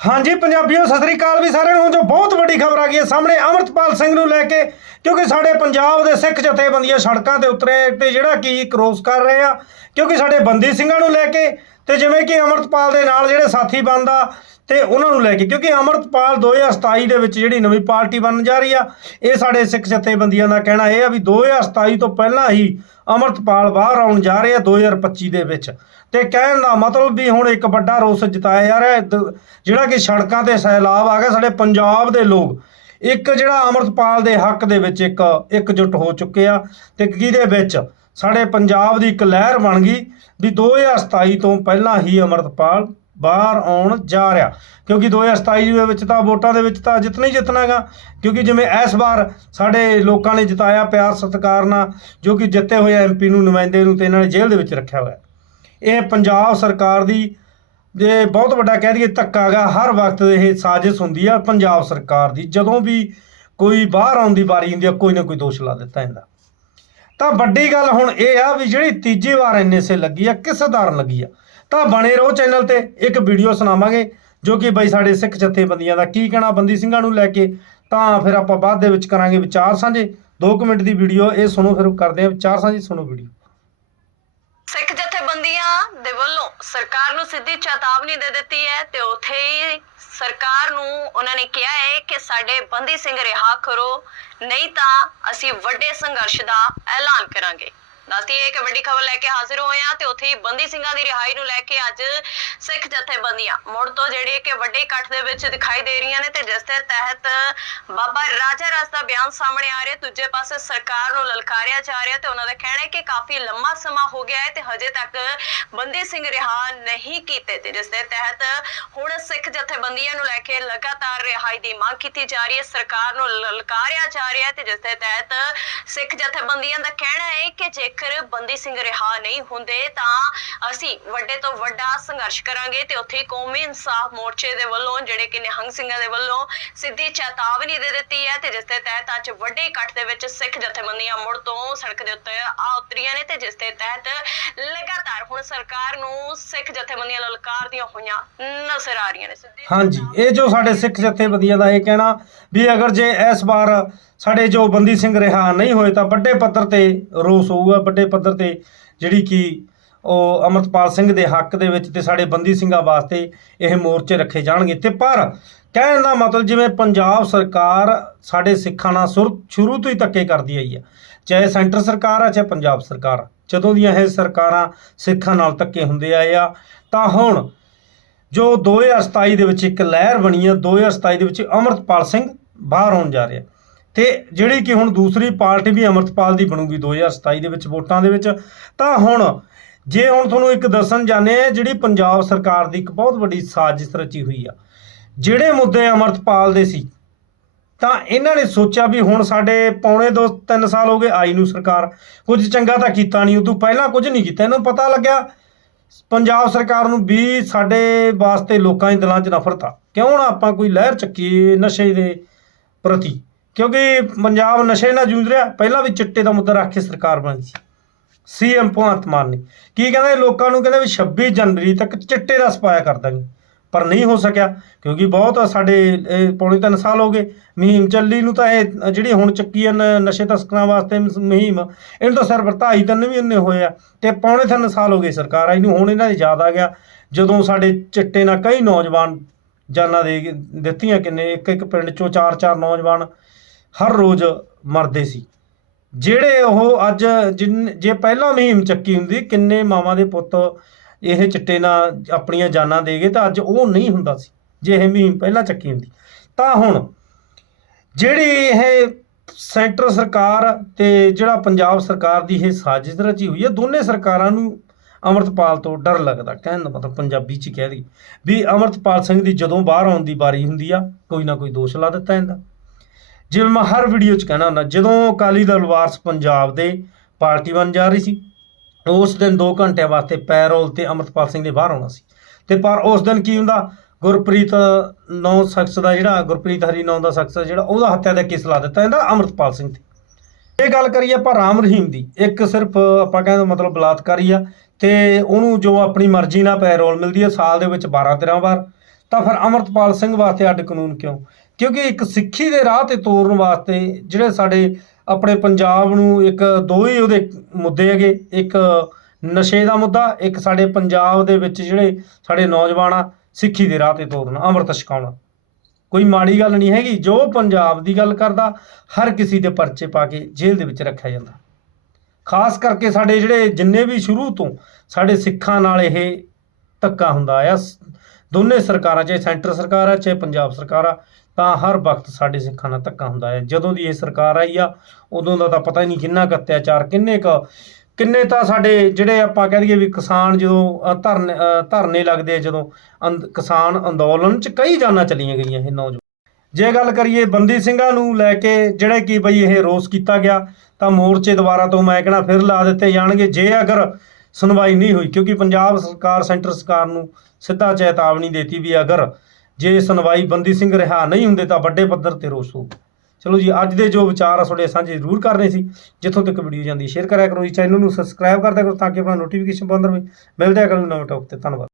ਹਾਂਜੀ, ਪੰਜਾਬੀਓ, ਸਤਿ ਸ੍ਰੀ ਅਕਾਲ ਵੀ ਸਾਰਿਆਂ ਨੂੰ। ਜੋ ਬਹੁਤ ਵੱਡੀ ਖਬਰ ਆ ਗਈ ਹੈ ਸਾਹਮਣੇ, ਅਮਰਤਪਾਲ ਸਿੰਘ ਨੂੰ ਲੈ ਕੇ, ਕਿਉਂਕਿ ਸਾਡੇ ਪੰਜਾਬ ਦੇ ਸਿੱਖ ਜਥੇਬੰਦੀਆਂ ਸੜਕਾਂ ਤੇ ਉਤਰੇ ਤੇ ਜਿਹੜਾ ਕੀ ਕਰੋਸ ਕਰ ਰਹੇ ਆ, ਕਿਉਂਕਿ ਸਾਡੇ ਬੰਦੀ ਸਿੰਘਾਂ ਨੂੰ ਲੈ ਕੇ ਤੇ ਜਿਵੇਂ ਕਿ ਅਮਰਤਪਾਲ ਦੇ ਨਾਲ ਜਿਹੜੇ ਸਾਥੀ ਬਣਦਾ ਤੇ ਉਹਨਾਂ ਨੂੰ ਲੈ ਕੇ, ਕਿਉਂਕਿ ਅਮਰਤਪਾਲ 2027 ਦੇ ਵਿੱਚ ਜਿਹੜੀ ਨਵੀਂ ਪਾਰਟੀ ਬਣਨ ਜਾ ਰਹੀ ਆ, ਇਹ ਸਾਡੇ ਸਿੱਖ ਜਥੇਬੰਦੀਆਂ ਦਾ ਕਹਿਣਾ ਇਹ ਆ ਵੀ 2027 ਤੋਂ ਪਹਿਲਾਂ ਹੀ ਅਮਰਤਪਾਲ ਬਾਹਰ ਆਉਣ ਜਾ ਰਹੇ ਆ 2025 ਦੇ ਵਿੱਚ। ਤੇ ਕਹਿਣ ਦਾ ਮਤਲਬ ਵੀ ਹੁਣ ਇੱਕ ਵੱਡਾ ਰੋਸ ਜਤਾਇਆ ਜਾ ਰਿਹਾ ਜਿਹੜਾ ਕਿ ਸੜਕਾਂ ਤੇ ਸੈਲਾਬ ਆ ਗਿਆ, ਸਾਡੇ ਪੰਜਾਬ ਦੇ ਲੋਕ। ਇੱਕ ਜਿਹੜਾ ਅਮਰਤਪਾਲ ਦੇ ਹੱਕ ਦੇ ਵਿੱਚ ਇੱਕ ਇਕਜੁੱਟ ਹੋ ਚੁੱਕੇ ਆ, ਤੇ ਕਿਹਦੇ ਵਿੱਚ? ਸਾਡੇ ਪੰਜਾਬ ਦੀ ਇੱਕ ਲਹਿਰ ਬਣ ਗਈ ਵੀ 2027 ਤੋਂ ਪਹਿਲਾਂ ਹੀ ਅਮਰਤਪਾਲ ਬਾਹਰ ਆਉਣ ਜਾ ਰਿਹਾ। ਕਿਉਂਕਿ 2027 ਦੇ ਵਿੱਚ ਤਾਂ ਵੋਟਾਂ ਦੇ ਵਿੱਚ ਤਾਂ ਜਿੱਤਣਾ ਹੀ ਜਿੱਤਣਾ ਹੈਗਾ। ਕਿਉਂਕਿ ਜਿਵੇਂ ਇਸ ਵਾਰ ਸਾਡੇ ਲੋਕਾਂ ਨੇ ਜਿਤਾਇਆ ਪਿਆਰ, ਸਤਿਕਾਰ ਨਾਲ, ਜੋ ਕਿ ਜਿੱਤੇ ਹੋਏ ਐਮਪੀ ਨੂੰ, ਨੁਮਾਇੰਦੇ ਨੂੰ ਤੇ ਇਹਨਾਂ ਨੇ ਜੇਲ੍ਹ ਦੇ ਵਿੱਚ ਰੱਖਿਆ ਹੋਇਆ। ਇਹ ਪੰਜਾਬ ਸਰਕਾਰ ਦੀ ਜੇ ਬਹੁਤ ਵੱਡਾ ਕਹਿ ਦਈਏ ਧੱਕਾ ਗਾ ਹਰ ਵਕਤ ਇਹ ਸਾਜ਼ਿਸ਼ ਹੁੰਦੀ ਆ, ਪੰਜਾਬ ਸਰਕਾਰ ਦੀ। ਜਦੋਂ ਵੀ ਕੋਈ ਬਾਹਰ ਆਉਣ ਦੀ ਵਾਰੀ ਹੁੰਦੀ ਆ, ਕੋਈ ਨਾ ਕੋਈ ਦੋਸ਼ ਲਾ ਦਿੱਤਾ ਜਾਂਦਾ। ਤਾਂ ਵੱਡੀ ਗੱਲ ਹੁਣ ਇਹ ਆ ਵੀ ਜਿਹੜੀ ਤੀਜੀ ਵਾਰ ਐਨਐਸਏ ਲੱਗੀ ਆ, ਕਿਸ ਆਧਾਰਨ ਲੱਗੀ ਆ? ਤਾਂ ਬਣੇ ਰਹੋ ਚੈਨਲ ਤੇ, ਇੱਕ ਵੀਡੀਓ ਸੁਣਾਵਾਂਗੇ, ਜੋ ਕਿ ਬਈ ਸਾਡੇ ਸਿੱਖ ਜਥੇਬੰਦੀਆਂ ਦਾ ਕੀ ਕਹਿਣਾ ਬੰਦੀ ਸਿੰਘਾਂ ਨੂੰ ਲੈ ਕੇ, ਤਾਂ ਫਿਰ ਆਪਾਂ ਬਾਅਦ ਦੇ ਵਿੱਚ ਕਰਾਂਗੇ ਵਿਚਾਰ ਸਾਂਝੇ। 2 ਮਿੰਟ ਦੀ ਵੀਡੀਓ, ਇਹ ਸੁਣੋ ਫਿਰ ਕਰਦੇ ਆ ਵਿਚਾਰ ਸਾਂਝੇ, ਸੁਣੋ ਵੀਡੀਓ। ਸਿੱਖ ਜਥੇਬੰਦੀਆਂ ਦੇ ਵੱਲੋਂ ਸਰਕਾਰ ਨੂੰ ਸਿੱਧੀ ਚੇਤਾਵਨੀ ਦੇ ਦਿੱਤੀ ਹੈ ਤੇ ਉੱਥੇ ਹੀ ਸਰਕਾਰ ਨੂੰ ਉਹਨਾਂ ਨੇ ਕਿਹਾ ਹੈ ਕਿ ਸਾਡੇ ਬੰਦੀ ਸਿੰਘ ਰਿਹਾ ਕਰੋ, ਨਹੀਂ ਤਾਂ ਅਸੀਂ ਵੱਡੇ ਸੰਘਰਸ਼ ਦਾ ਐਲਾਨ ਕਰਾਂਗੇ। ਦੱਸਦੀ ਹੈ ਕਿ ਵੱਡੀ ਖਬਰ ਲੈ ਕੇ ਹਾਜ਼ਰ ਹੋਏ ਆ ਤੇ ਉੱਥੇ ਹੀ ਬੰਦੀ ਸਿੰਘਾਂ ਦੀ ਰਿਹਾਈ ਨੂੰ ਲੈ ਕੇ ਅੱਜ ਸਿੱਖ ਜਥੇਬੰਦੀਆਂ ਮੁੜ ਤੋਂ ਜਿਹੜੇ ਕਿ ਵੱਡੇ ਇਕੱਠ ਦੇ ਵਿੱਚ ਦਿਖਾਈ ਦੇ ਰਹੀਆਂ ਨੇ ਤੇ ਜਿਸ ਦੇ ਤਹਿਤ ਬਾਬਾ ਰਾਜਾ ਰਾਸ ਦਾ ਬਿਆਨ ਸਾਹਮਣੇ ਆ ਰਿਹਾ, ਦੂਜੇ ਪਾਸੇ ਸਰਕਾਰ ਨੂੰ ਲਲਕਾਰਿਆ ਜਾ ਰਿਹਾ ਤੇ ਉਹਨਾਂ ਦਾ ਕਹਿਣਾ ਹੈ ਕਿ ਕਾਫੀ ਲੰਮਾ ਸਮਾਂ ਹੋ ਗਿਆ ਹੈ ਤੇ ਹਜੇ ਤੱਕ ਬੰਦੀ ਸਿੰਘ ਰਿਹਾ ਨਹੀਂ ਕੀਤੇ ਤੇ ਜਿਸ ਦੇ ਤਹਿਤ ਹੁਣ ਸਿੱਖ ਜਥੇਬੰਦੀਆਂ ਨੂੰ ਲੈ ਕੇ ਲਗਾਤਾਰ ਰਿਹਾਈ ਦੀ ਮੰਗ ਕੀਤੀ ਜਾ ਰਹੀ ਹੈ, ਸਰਕਾਰ ਨੂੰ ਲਲਕਾਰਿਆ ਜਾ ਰਿਹਾ ਹੈ ਤੇ ਜਿਸ ਦੇ ਤਹਿਤ ਸਿੱਖ ਜਥੇਬੰਦੀਆਂ ਦਾ ਕਹਿਣਾ ਹੈ ਕਿ ਜੇਕਰ ਬੰਦੀ ਸਿੰਘ ਰਿਹਾ ਨਹੀਂ ਹੁੰਦੇ ਤਾਂ ਅਸੀਂ ਵੱਡੇ ਤੋਂ ਵੱਡਾ ਸੰਘਰਸ਼ ਕਰਾਂਗੇ ਤੇ ਉੱਥੇ ਕੌਮੀ ਇਨਸਾਫ ਮੋਰਚੇ ਦੇ ਵੱਲੋਂ ਜਿਹੜੇ ਕਿ ਨਿਹੰਗ ਸਿੰਘਾਂ ਦੇ ਵੱਲੋਂ ਸਿੱਧੀ ਚੇਤਾਵਨੀ ਦੇ ਦਿੱਤੀ ਹੈ ਤੇ ਜਿਸ ਦੇ ਤਹਿਤ ਅੱਜ ਵੱਡੇ ਇਕੱਠ ਦੇ ਵਿੱਚ ਸਿੱਖ ਜਥੇਬੰਦੀਆਂ ਮੁੜ ਤੋਂ ਸੜਕ ਦੇ ਉੱਤੇ ਆ ਉਤਰੀਆਂ ਨੇ ਤੇ ਜਿਸ ਦੇ ਤਹਿਤ ਲਗਾਤਾਰ ਹੁਣ ਸਰਕਾਰ ਨੂੰ ਸਿੱਖ ਜਥੇਬੰਦੀਆਂ ਲਲਕਾਰਦੀਆਂ ਹੋਈਆਂ ਨਜ਼ਰ ਆ ਰਹੀਆਂ ਨੇ। ਹਾਂਜੀ, ਇਹ ਜੋ ਸਾਡੇ ਸਿੱਖ ਜਥੇਬੰਦੀਆਂ ਦਾ ਇਹ ਕਹਿਣਾ ਵੀ ਅਗਰ ਜੇ ਇਸ ਵਾਰ ਸਾਡੇ ਜੋ ਬੰਦੀ ਸਿੰਘ ਰਿਹਾ ਨਹੀਂ ਹੋਏ ਤਾਂ ਵੱਡੇ ਪੱਧਰ ਤੇ ਰੋਸ ਹੋਊਗਾ, ਵੱਡੇ ਪੱਧਰ ਤੇ ਜਿਹੜੀ ਕਿ ਉਹ ਅਮਰਤਪਾਲ ਸਿੰਘ ਦੇ ਹੱਕ ਦੇ ਵਿੱਚ ਤੇ ਸਾਡੇ ਬੰਦੀ ਸਿੰਘਾਂ ਵਾਸਤੇ ਇਹ ਮੋਰਚੇ ਰੱਖੇ ਜਾਣਗੇ। ਤੇ ਪਰ ਕਹਿਣ ਦਾ ਮਤਲਬ ਜਿਵੇਂ ਪੰਜਾਬ ਸਰਕਾਰ ਸਾਡੇ ਸਿੱਖਾਂ ਨਾਲ ਸੁਰ, ਸ਼ੁਰੂ ਤੋਂ ਹੀ ਧੱਕੇ ਕਰਦੀ ਆਈ ਆ, ਚਾਹੇ ਸੈਂਟਰ ਸਰਕਾਰ ਆ, ਚਾਹੇ ਪੰਜਾਬ ਸਰਕਾਰ ਜਦੋਂ ਦੀਆਂ ਇਹ ਸਰਕਾਰਾਂ ਸਿੱਖਾਂ ਨਾਲ ਧੱਕੇ ਹੁੰਦੇ ਆਏ ਆ, ਤਾਂ ਹੁਣ ਜੋ 2027 ਦੇ ਵਿੱਚ ਇੱਕ ਲਹਿਰ ਬਣੀ ਹੈ 2027 ਦੇ ਵਿੱਚ ਅਮਰਤਪਾਲ ਸਿੰਘ ਬਾਹਰ ਹੋਣ ਜਾ ਰਿਹਾ। ਤੇ ਜਿਹੜੀ ਕਿ ਹੁਣ ਦੂਸਰੀ ਪਾਰਟੀ ਵੀ ਅਮਰਤਪਾਲ ਦੀ ਬਣੂਗੀ 2027 ਦੇ ਵਿੱਚ ਵੋਟਾਂ ਦੇ ਵਿੱਚ, ਤਾਂ ਹੁਣ ਜੇ ਹੁਣ ਤੁਹਾਨੂੰ ਇੱਕ ਦੱਸਣ ਜਾਣੇ ਜਿਹੜੀ ਪੰਜਾਬ ਸਰਕਾਰ ਦੀ ਇੱਕ ਬਹੁਤ ਵੱਡੀ ਸਾਜ਼ਿਸ਼ ਰਚੀ ਹੋਈ ਆ, ਜਿਹੜੇ ਮੁੱਦੇ ਅਮਰਤਪਾਲ ਦੇ ਸੀ, ਤਾਂ ਇਹਨਾਂ ਨੇ ਸੋਚਿਆ ਵੀ ਹੁਣ ਸਾਡੇ ਪੌਣੇ 2 3 ਸਾਲ ਹੋ ਗਏ ਆਈ ਨੂੰ ਸਰਕਾਰ ਕੁਝ ਚੰਗਾ ਤਾਂ ਕੀਤਾ ਨਹੀਂ, ਉਦੋਂ ਪਹਿਲਾਂ ਕੁਝ ਨਹੀਂ ਕੀਤਾ, ਇਹਨੂੰ ਪਤਾ ਲੱਗਿਆ ਪੰਜਾਬ ਸਰਕਾਰ ਨੂੰ ਵੀ ਸਾਡੇ ਵਾਸਤੇ ਲੋਕਾਂ ਦੇ ਦਿਲਾਂ 'ਚ ਨਫ਼ਰਤ ਆ, ਕਿਉਂ ਨਾ ਆਪਾਂ ਕੋਈ ਲਹਿਰ ਚੱਕੀਏ ਨਸ਼ੇ ਦੇ ਪ੍ਰਤੀ। ਕਿਉਂਕਿ ਪੰਜਾਬ ਨਸ਼ੇ ਨਾਲ ਜੂਝ ਰਿਹਾ, ਪਹਿਲਾਂ ਵੀ ਚਿੱਟੇ ਦਾ ਮੁੱਦਾ ਰੱਖ ਕੇ ਸਰਕਾਰ ਬਣੀ ਸੀ। ਸੀਐਮ ਭਗਵੰਤ ਮਾਨ ਨੇ। ਕੀ ਕਹਿੰਦੇ, ਲੋਕਾਂ ਨੂੰ ਕਹਿੰਦੇ ਵੀ 26 ਜਨਵਰੀ ਤੱਕ ਚਿੱਟੇ ਦਾ ਸਪਾਇਆ ਕਰ ਦਾਂਗੇ। ਪਰ ਨਹੀਂ ਹੋ ਸਕਿਆ, ਕਿਉਂਕਿ ਬਹੁਤ ਸਾਡੇ, ਇਹ ਪੌਣੇ 3 ਸਾਲ ਹੋ ਗਏ। ਮੁਹਿੰਮ ਚੱਲੀ ਨੂੰ ਤਾਂ ਇਹ ਜਿਹੜੀ ਹੁਣ ਚੱਕੀ ਹੈ ਨਸ਼ੇ ਤਸਕਰਾਂ ਵਾਸਤੇ ਮੁਹਿੰਮ, ਇਹਨੂੰ ਤਾਂ ਸਿਰ ਵਰਤਾਈ ਤਿੰਨ ਵੀ ਇੰਨੇ ਹੋਏ ਆ ਤੇ ਪੌਣੇ 3 ਸਾਲ ਹੋ ਗਏ ਸਰਕਾਰ ਆਈ ਨੂੰ, ਹੁਣ ਇਹਨਾਂ ਦੀ ਯਾਦ ਆ ਗਿਆ। ਜਦੋਂ ਸਾਡੇ ਚਿੱਟੇ ਨਾਲ ਕਈ ਨੌਜਵਾਨ ਜਾਨਾਂ ਦੇ ਦਿੱਤੀਆਂ ਕਿੰਨੇ ਇੱਕ ਇੱਕ ਪਿੰਡ ਚੋਂ ਚਾਰ ਚਾਰ ਨੌਜਵਾਨ ਹਰ ਰੋਜ਼ ਮਰਦੇ ਸੀ। ਜਿਹੜੇ ਉਹ ਅੱਜ ਜਿਨ, ਜੇ ਪਹਿਲਾਂ ਮੁਹਿੰਮ ਚੱਕੀ ਹੁੰਦੀ, ਕਿੰਨੇ ਮਾਵਾਂ ਦੇ ਪੁੱਤ ਇਹ ਚਿੱਟੇ ਨਾਲ ਆਪਣੀਆਂ ਜਾਨਾਂ ਦੇ ਗਏ, ਤਾਂ ਅੱਜ ਉਹ ਨਹੀਂ ਹੁੰਦਾ ਸੀ, ਜੇ ਇਹ ਮੁਹਿੰਮ ਪਹਿਲਾਂ ਚੱਕੀ ਹੁੰਦੀ। ਤਾਂ ਹੁਣ ਜਿਹੜੀ ਇਹ ਸੈਂਟਰ ਸਰਕਾਰ ਤੇ ਜਿਹੜਾ ਪੰਜਾਬ ਸਰਕਾਰ ਦੀ ਇਹ ਸਾਜ਼ਿਸ਼ ਰਚੀ ਹੋਈ ਹੈ, ਦੋਨੇ ਸਰਕਾਰਾਂ ਨੂੰ ਅਮਰਤਪਾਲ ਤੋਂ ਡਰ ਲੱਗਦਾ, ਕਹਿਣ ਦਾ ਮਤਲਬ ਪੰਜਾਬੀ ਚ ਕਹਿ ਰਹੀ ਵੀ ਅਮਰਤਪਾਲ ਸਿੰਘ ਦੀ ਜਦੋਂ ਬਾਹਰ ਆਉਣ ਦੀ ਵਾਰੀ ਹੁੰਦੀ ਆ, ਕੋਈ ਨਾ ਕੋਈ ਦੋਸ਼ ਲਾ ਦਿੱਤਾ ਜਾਂਦਾ। ਜਿਵੇਂ ਮੈਂ ਹਰ ਵੀਡੀਓ 'ਚ ਕਹਿਣਾ ਹੁੰਦਾ, ਜਦੋਂ ਅਕਾਲੀ ਦਲ ਵਾਰਸ ਪੰਜਾਬ ਦੇ ਪਾਰਟੀ ਬਣ ਜਾ ਰਹੀ ਸੀ, ਉਸ ਦਿਨ 2 ਘੰਟਿਆਂ ਵਾਸਤੇ ਪੈਰੋਲ ਤੇ ਅਮਰਤਪਾਲ ਸਿੰਘ ਨੇ ਬਾਹਰ ਆਉਣਾ ਸੀ। ਤੇ ਪਰ ਉਸ ਦਿਨ ਕੀ ਹੁੰਦਾ, ਗੁਰਪ੍ਰੀਤ ਨੌ ਸ਼ਖਸ ਦਾ ਜਿਹੜਾ, ਗੁਰਪ੍ਰੀਤ ਹਰੀ ਨੌ ਦਾ ਸ਼ਖਸ ਜਿਹੜਾ, ਉਹਦਾ ਹੱਤਿਆ ਦਾ ਕੇਸ ਲਾ ਦਿੱਤਾ ਜਾਂਦਾ ਅਮਰਤਪਾਲ ਸਿੰਘ ਤੇ। ਇਹ ਗੱਲ ਕਰੀਏ ਆਪਾਂ ਰਾਮ ਰਹੀਮ ਦੀ, ਇੱਕ ਸਿਰਫ ਆਪਾਂ ਕਹਿੰਦੇ ਮਤਲਬ ਬਲਾਤਕਾਰੀ ਆ, ਤੇ ਉਹਨੂੰ ਜੋ ਆਪਣੀ ਮਰਜ਼ੀ ਨਾਲ ਪੈਰੋਲ ਮਿਲਦੀ ਹੈ ਸਾਲ ਦੇ ਵਿੱਚ 12 13 ਵਾਰ। ਤਾਂ ਫਿਰ ਅਮਰਤਪਾਲ ਸਿੰਘ ਵਾਸਤੇ ਅੱਡ ਕਾਨੂੰਨ ਕਿਉਂ? ਕਿਉਂਕਿ ਇੱਕ ਸਿੱਖੀ ਦੇ ਰਾਹ ਤੇ ਤੋਰਨ ਵਾਸਤੇ ਜਿਹੜੇ ਸਾਡੇ ਆਪਣੇ ਪੰਜਾਬ ਨੂੰ ਇੱਕ ਦੋ ਹੀ ਉਹਦੇ ਮੁੱਦੇ ਹੈਗੇ। ਇੱਕ ਨਸ਼ੇ ਦਾ ਮੁੱਦਾ, ਇੱਕ ਸਾਡੇ ਪੰਜਾਬ ਦੇ ਵਿੱਚ ਜਿਹੜੇ ਸਾਡੇ ਨੌਜਵਾਨ ਆ, ਸਿੱਖੀ ਦੇ ਰਾਹ ਤੇ ਤੋਰਨਾ, ਅੰਮ੍ਰਿਤ ਛਕਾਉਣਾ। ਕੋਈ ਮਾੜੀ ਗੱਲ ਨਹੀਂ ਹੈਗੀ, ਜੋ ਪੰਜਾਬ ਦੀ ਗੱਲ ਕਰਦਾ, ਹਰ ਕਿਸੇ ਦੇ ਪਰਚੇ ਪਾ ਕੇ ਜੇਲ੍ਹ ਦੇ ਵਿੱਚ ਰੱਖਿਆ ਜਾਂਦਾ। ਖਾਸ ਕਰਕੇ ਸਾਡੇ ਜਿਹੜੇ ਜਿੰਨੇ ਵੀ ਸ਼ੁਰੂ ਤੋਂ ਸਾਡੇ ਸਿੱਖਾਂ ਨਾਲ ਇਹ ਧੱਕਾ ਹੁੰਦਾ ਆ ਦੋਨੇ ਸਰਕਾਰਾਂ, ਚਾਹੇ ਸੈਂਟਰ ਸਰਕਾਰ ਆ, ਚਾਹੇ ਪੰਜਾਬ ਸਰਕਾਰ ਆ, ਤਾਂ ਹਰ ਵਕਤ ਸਾਡੇ ਸਿੱਖਾਂ ਨਾਲ ਧੱਕਾ ਹੁੰਦਾ ਹੈ। ਜਦੋਂ ਦੀ ਇਹ ਸਰਕਾਰ ਆਈ ਆ, ਉਦੋਂ ਦਾ ਤਾਂ ਪਤਾ ਹੀ ਨਹੀਂ ਕਿੰਨਾ ਕੁ ਅਤਿਆਚਾਰ, ਕਿੰਨੇ ਕੁ, ਕਿੰਨੇ ਤਾਂ ਸਾਡੇ ਜਿਹੜੇ ਆਪਾਂ ਕਹਿ ਦਈਏ ਵੀ ਕਿਸਾਨ ਜਦੋਂ ਧਰਨੇ ਧਰਨੇ ਲੱਗਦੇ ਆ, ਜਦੋਂ ਅੰਦ- ਕਿਸਾਨ ਅੰਦੋਲਨ ਚ ਕਈ ਜਾਨਾਂ ਚਲੀਆਂ ਗਈਆਂ ਇਹ ਨੌਜਵਾਨ। ਜੇ ਗੱਲ ਕਰੀਏ ਬੰਦੀ ਸਿੰਘਾਂ ਨੂੰ ਲੈ ਕੇ, ਜਿਹੜੇ ਕਿ ਬਈ ਇਹ ਰੋਸ ਕੀਤਾ ਗਿਆ, ਤਾਂ ਮੋਰਚੇ ਦੁਆਰਾ ਤੋਂ ਮੈਂ ਕਹਿਣਾ ਫਿਰ ਲਾ ਦਿੱਤੇ ਜਾਣਗੇ, ਜੇ ਅਗਰ ਸੁਣਵਾਈ ਨਹੀਂ ਹੋਈ, ਕਿਉਂਕਿ ਪੰਜਾਬ ਸਰਕਾਰ, ਸੈਂਟਰ ਸਰਕਾਰ ਨੂੰ ਸਿੱਧਾ ਚੇਤਾਵਨੀ ਦੇਤੀ ਵੀ ਅਗਰ ਜੇ ਸੁਣਵਾਈ ਬੰਦੀ ਸਿੰਘ ਰਿਹਾ ਨਹੀਂ ਹੁੰਦੇ ਤਾਂ ਵੱਡੇ ਪੱਧਰ ਤੇ ਰੋਸ ਹੋਊ। ਚਲੋ ਜੀ, ਅੱਜ ਦੇ ਜੋ ਵਿਚਾਰ ਆ, ਤੁਹਾਡੇ ਸਾਂਝੇ ਜ਼ਰੂਰ ਕਰਨੇ ਸੀ। ਜਿੱਥੋਂ ਤੱਕ ਵੀਡੀਓ ਜਾਂਦੀ ਸ਼ੇਅਰ ਕਰਿਆ ਕਰੋ ਜੀ ਚੈਨਲ ਨੂੰ ਸਬਸਕ੍ਰਾਈਬ ਕਰਦਿਆ ਕਰੋ ਤਾਂ ਕਿ ਆਪਣਾ ਨੋਟੀਫਿਕੇਸ਼ਨ ਬੰਦ ਰਹੇ। ਮਿਲਦੇ ਆ ਕੱਲ੍ਹ ਨੂੰ ਨਵੇਂ ਟੌਪ ਤੇ, ਧੰਨਵਾਦ।